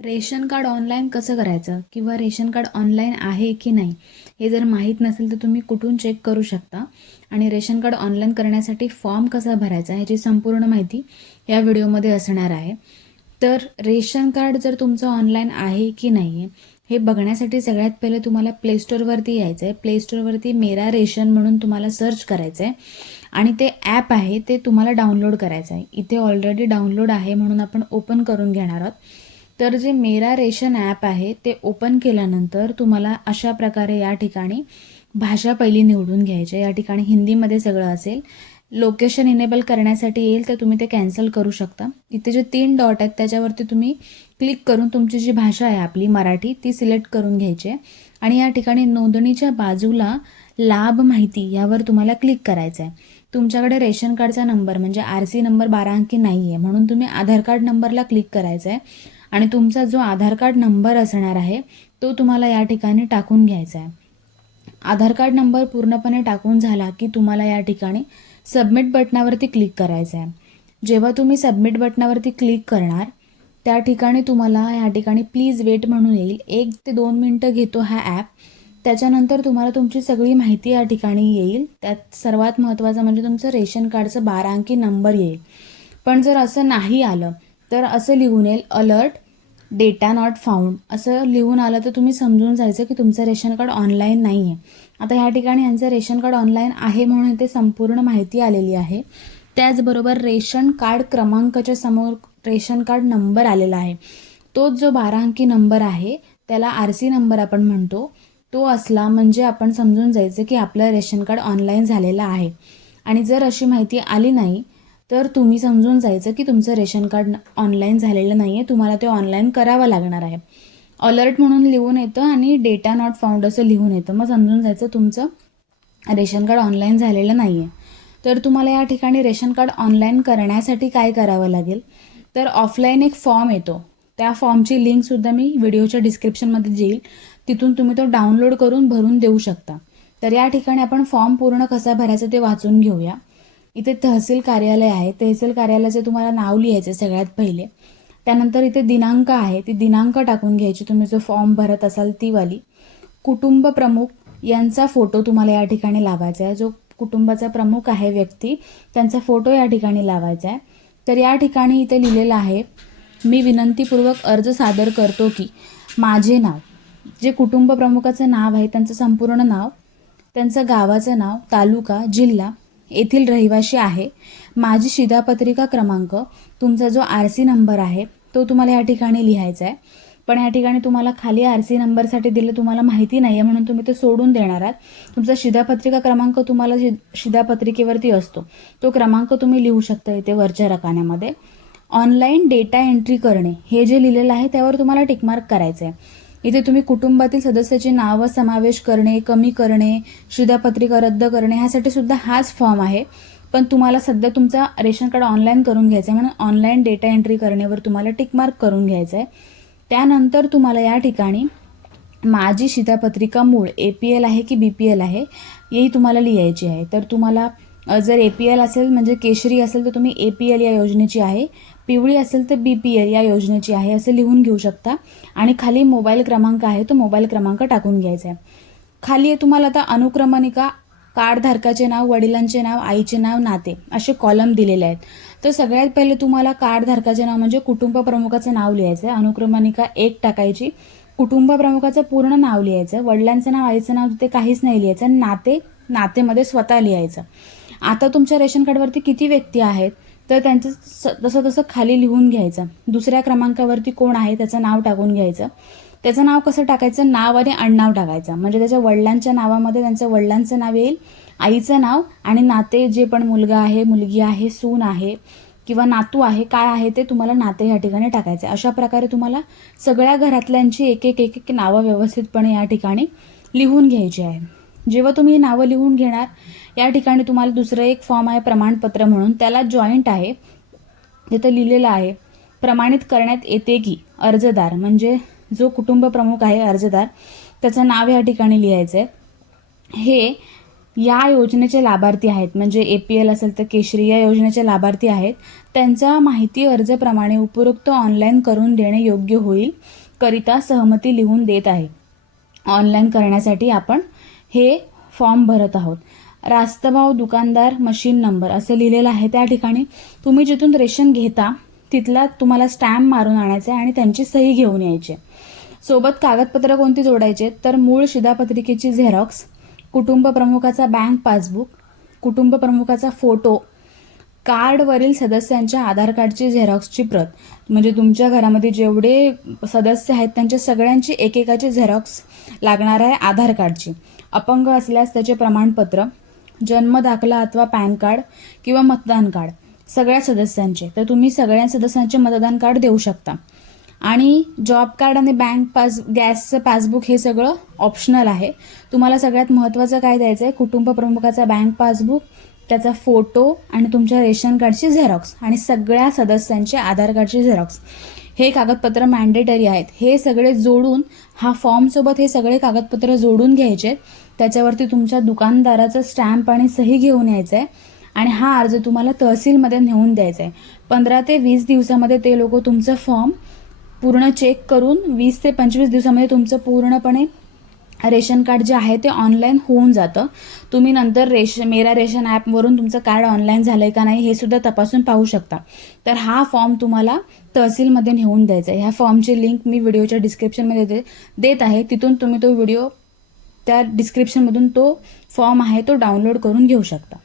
Ration card online कसं करायचं? किंवा रेशन कार्ड ऑनलाईन आहे की नाही? हे जर माहीत नसेल तर तुम्ही कुठून चेक करू शकता. आणि रेशन कार्ड ऑनलाईन करण्यासाठी फॉर्म कसा भरायचा ह्याची संपूर्ण माहिती या व्हिडिओमध्ये असणार आहे. तर रेशन कार्ड जर तुमचं ऑनलाईन आहे की नाही आहे हे बघण्यासाठी सगळ्यात पहिले तुम्हाला प्लेस्टोरवरती यायचं आहे प्लेस्टोरवरती मेरा रेशन म्हणून तुम्हाला सर्च करायचं आहे आणि ते ॲप आहे ते तुम्हाला डाउनलोड करायचं आहे इथे ऑलरेडी डाउनलोड आहे म्हणून आपण ओपन करून घेणार आहोत. तर जे मेरा रेशन ॲप आहे ते ओपन केल्यानंतर तुम्हाला अशा प्रकारे या ठिकाणी भाषा पहिली निवडून घ्यायची या ठिकाणी हिंदीमध्ये सगळं असेल. लोकेशन इनेबल करण्यासाठी येईल तर तुम्ही ते कॅन्सल करू शकता. इथे जे तीन डॉट आहेत त्याच्यावरती तुम्ही क्लिक करून तुमची जी भाषा आहे आपली मराठी ती सिलेक्ट करून घ्यायची आहे. आणि या ठिकाणी नोंदणीच्या बाजूला लाभ माहिती यावर तुम्हाला क्लिक करायचं आहे. तुमच्याकडे रेशन कार्डचा नंबर म्हणजे आर सी नंबर बारा अंकी नाही आहे म्हणून तुम्ही आधार कार्ड नंबरला क्लिक करायचं आहे. आणि तुमचा जो आधार कार्ड नंबर असणार आहे तो तुम्हाला या ठिकाणी टाकून घ्यायचा आहे. आधार कार्ड नंबर पूर्णपणे टाकून झाला की तुम्हाला या ठिकाणी सबमिट बटनावरती क्लिक करायचं आहे. जेव्हा तुम्ही सबमिट बटनावरती क्लिक करणार त्या ठिकाणी तुम्हाला या ठिकाणी प्लीज वेट म्हणून येईल. एक ते दोन मिनटं घेतो हा ॲप त्याच्यानंतर तुम्हाला तुमची सगळी माहिती या ठिकाणी येईल. त्यात सर्वात महत्त्वाचं म्हणजे तुमचं रेशन कार्डचं बारा अंकी नंबर येईल. पण जर असं नाही आलं तर असं लिहून येईल अलर्ट डेटा नॉट फाउंड असं लिहून आलं तर तुम्ही समजून जायचं की तुमचं रेशन कार्ड ऑनलाईन नाही आहे आता ह्या ठिकाणी यांचं रेशन कार्ड ऑनलाईन आहे म्हणून ते संपूर्ण माहिती आलेली आहे. त्याचबरोबर रेशन कार्ड क्रमांकाच्या समोर रेशन कार्ड नंबर आलेला आहे. तोच जो बारा अंकी नंबर आहे त्याला आर सी नंबर आपण म्हणतो. तो असला म्हणजे आपण समजून जायचं की आपलं रेशन कार्ड ऑनलाईन झालेलं आहे. आणि जर अशी माहिती आली नाही तर तुम्ही समजून जायचं की तुमचं रेशन कार्ड ऑनलाईन झालेलं नाही आहे तुम्हाला ते ऑनलाईन करावं लागणार आहे. अलर्ट म्हणून लिहून येतं आणि डेटा नॉट फाउंड असं लिहून येतं. मग समजून जायचं तुमचं रेशन कार्ड ऑनलाईन झालेलं नाही आहे तर तुम्हाला या ठिकाणी रेशन कार्ड ऑनलाईन करण्यासाठी काय करावं लागेल? तर ऑफलाईन एक फॉर्म येतो. त्या फॉर्मची लिंकसुद्धा मी व्हिडिओच्या डिस्क्रिप्शनमध्ये देईल. तिथून तुम्ही तो डाउनलोड करून भरून देऊ शकता. तर या ठिकाणी आपण फॉर्म पूर्ण कसा भरायचा ते वाचून घेऊया. इथे तहसील कार्यालय आहे. तहसील कार्यालयाचे तुम्हाला नाव लिहायचे सगळ्यात पहिले. त्यानंतर इथे दिनांक आहे. ती दिनांक टाकून घ्यायची. तुम्ही जो फॉर्म भरत असाल तीवाली. कुटुंब प्रमुख यांचा फोटो तुम्हाला या ठिकाणी लावायचा आहे. जो कुटुंबाचा प्रमुख आहे व्यक्ती त्यांचा फोटो या ठिकाणी लावायचा आहे. तर या ठिकाणी इथे लिहिलेलं आहे मी विनंतीपूर्वक अर्ज सादर करतो की माझे नाव जे कुटुंब प्रमुखाचं नाव आहे त्यांचं संपूर्ण नाव त्यांचं गावाचं नाव तालुका जिल्हा येथील रहिवाशी आहे. माझी शिधापत्रिका क्रमांक तुमचा जो आर सी नंबर आहे तो तुम्हाला या ठिकाणी लिहायचा आहे. पण या ठिकाणी तुम्हाला खाली आर सी नंबरसाठी दिलं तुम्हाला माहिती नाही आहे म्हणून तुम्ही ते सोडून देणार आहात. तुमचा शिधापत्रिका क्रमांक तुम्हाला शि शिधापत्रिकेवरती असतो. तो क्रमांक तुम्ही लिहू शकता इथे वरच्या रकान्यामध्ये. ऑनलाईन डेटा एंट्री करणे हे जे लिहिलेलं आहे त्यावर तुम्हाला टिकमार्क करायचं आहे इथे तुम्ही कुटुंबातील सदस्याची नावं समावेश करणे कमी करणे शिधापत्रिका रद्द करणे ह्यासाठी सुद्धा हाच फॉर्म आहे. पण तुम्हाला सध्या तुमचा रेशन कार्ड ऑनलाईन करून घ्यायचं आहे म्हणून ऑनलाईन डेटा एंट्री करण्यावर तुम्हाला टिकमार्क करून घ्यायचं आहे त्यानंतर तुम्हाला या ठिकाणी माझी शिधापत्रिका मूळ ए पी एल आहे की बी पी एल आहे यही तुम्हाला लिहायची आहे. तर तुम्हाला जर ए पी एल असेल म्हणजे केशरी असेल तर तुम्ही ए पी एल या योजनेची आहे. पिवळी असेल तर बी पी एल या योजनेची आहे असं लिहून घेऊ शकता. आणि खाली मोबाईल क्रमांक आहे तो मोबाईल क्रमांक टाकून घ्यायचा आहे. खाली तुम्हाला आता अनुक्रमणिका कार्डधारकाचे नाव वडिलांचे नाव आईचे नाव नाते असे कॉलम दिलेले आहेत. तर सगळ्यात पहिले तुम्हाला कार्डधारकाचे नाव म्हणजे कुटुंब प्रमुखाचं नाव लिहायचं आहे. अनुक्रमणिका एक टाकायची. कुटुंब प्रमुखाचं पूर्ण नाव लिहायचं वडिलांचं नाव आईचं नाव तिथे काहीच नाही लिहायचं. आणि नाते नातेमध्ये स्वतः लिहायचं. आता तुमच्या रेशन कार्डवरती किती व्यक्ती आहेत? तर त्यांचं स तसं तसं खाली लिहून घ्यायचं. दुसऱ्या क्रमांकावरती कोण आहे त्याचं नाव टाकून घ्यायचं. त्याचं नाव कसं टाकायचं? नाव आणि आडनाव टाकायचं. म्हणजे त्याच्या वडिलांच्या नावामध्ये त्यांचं वडिलांचं नाव येईल आईचं नाव आणि नाते जे पण मुलगा आहे मुलगी आहे सून आहे किंवा नातू आहे काय आहे ते तुम्हाला नाते या ठिकाणी टाकायचे. अशा प्रकारे तुम्हाला सगळ्या घरातल्यांची एक एक एक एक नावं व्यवस्थितपणे या ठिकाणी लिहून घ्यायची आहे. जेव्हा तुम्ही ही नावं लिहून घेणार या ठिकाणी तुम्हाला दुसरं एक फॉर्म आहे प्रमाणपत्र म्हणून. त्याला जॉईंट आहे. तिथं लिहिलेलं आहे प्रमाणित करण्यात येते की अर्जदार. म्हणजे जो कुटुंब प्रमुख आहे अर्जदार त्याचं नाव या ठिकाणी लिहायचं आहे हे या योजनेचे लाभार्थी आहेत. म्हणजे ए पी एल असेल तर केशरी या योजनेचे लाभार्थी आहेत. त्यांचा माहिती अर्जप्रमाणे उपरोक्त ऑनलाईन करून देणे योग्य होईल करिता सहमती लिहून देत आहे. ऑनलाईन करण्यासाठी आपण हे फॉर्म भरत आहोत. रास्तभाव दुकानदार मशीन नंबर असं लिहिलेलं आहे त्या ठिकाणी. तुम्ही जिथून रेशन घेता तिथला तुम्हाला स्टॅम्प मारून आणायचा आहे आणि त्यांची सही घेऊन यायची सोबत कागदपत्र कोणती जोडायचे? तर मूळ शिधापत्रिकेची झेरॉक्स कुटुंब प्रमुखाचा बँक पासबुक कुटुंब प्रमुखाचा फोटो कार्डवरील सदस्यांच्या आधार कार्डची झेरॉक्सची प्रत. म्हणजे तुमच्या घरामध्ये जेवढे सदस्य आहेत त्यांच्या सगळ्यांची एकेकाची झेरॉक्स लागणार आहे आधार कार्डची. अपंग असल्यास त्याचे प्रमाणपत्र जन्म दाखला अथवा पॅन कार्ड किंवा मतदान कार्ड सगळ्या सदस्यांचे. तर तुम्ही सगळ्या सदस्यांचे मतदान कार्ड देऊ शकता. आणि जॉब कार्ड आणि बँक पास गॅसचं पासबुक हे सगळं ऑप्शनल आहे. तुम्हाला सगळ्यात महत्त्वाचं काय द्यायचं आहे कुटुंब प्रमुखाचा बँक पासबुक त्याचा फोटो आणि तुमच्या रेशन कार्डची झेरॉक्स आणि सगळ्या सदस्यांचे आधार कार्डची झेरॉक्स हे कागदपत्र मॅन्डेटरी आहेत. हे सगळे जोडून हा फॉर्मसोबत हे सगळे कागदपत्र जोडून घ्यायचे. त्याच्यावरती तुमच्या दुकानदाराचं स्टॅम्प आणि सही घेऊन यायचं आहे आणि हा अर्ज तुम्हाला तहसीलमध्ये नेऊन द्यायचा आहे पंधरा ते वीस दिवसामध्ये ते लोक तुमचं फॉर्म पूर्ण चेक करून वीस ते पंचवीस दिवसामध्ये तुमचं पूर्णपणे रेशन कार्ड जे आहे ते ऑनलाईन होऊन जातं. तुम्ही नंतर रेश मेरा रेशन ॲपवरून तुमचं कार्ड ऑनलाईन झालं आहे का नाही हे सुद्धा तपासून पाहू शकता. तर हा फॉर्म तुम्हाला तहसीलमध्ये नेऊन द्यायचा आहे. ह्या फॉर्मची लिंक मी व्हिडिओच्या डिस्क्रिप्शनमध्ये दे देत आहे. तिथून तुम्ही तो व्हिडिओ त्या डिस्क्रिप्शनमधून तो फॉर्म आहे तो डाउनलोड करून घेऊ शकता.